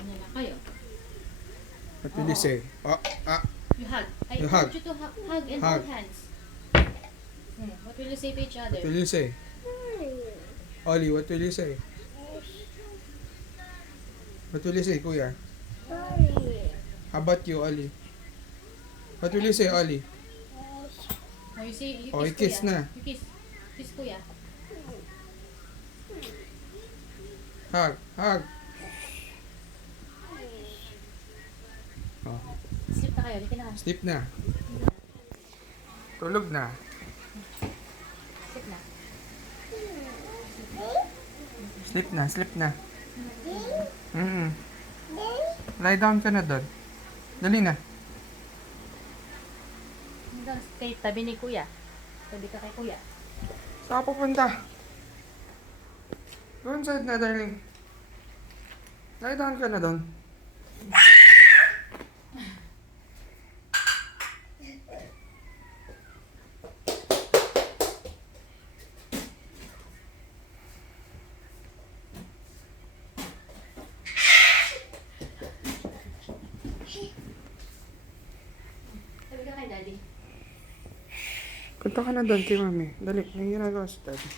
Ganyan lang kayo. What will you say? You hug. I You want hug. you to hug and Hug. hold hands. What will you say to each other? What will you say? Ollie, what will you say? What will you say, Kuya? How about you, Ollie? What will you say, Ollie? Oh, you say, you Oh, kiss i-kiss kuya. na. You kiss. Kiss kuya. Hug, hug. Oh, Sleep na kayo. Dito na. sleep na. Tulog na. Sleep na. Sleep na, sleep na. Lie down ka na doon. Dali na. Hanggang stay tabi ni kuya. Tabi ka kay kuya. Saan ka pupunta? Doon side na, darling. Lie down ka na doon. Tabi ka kay daddy. Punta ka na doon kay mami. Dali, may ginagawa sa daddy.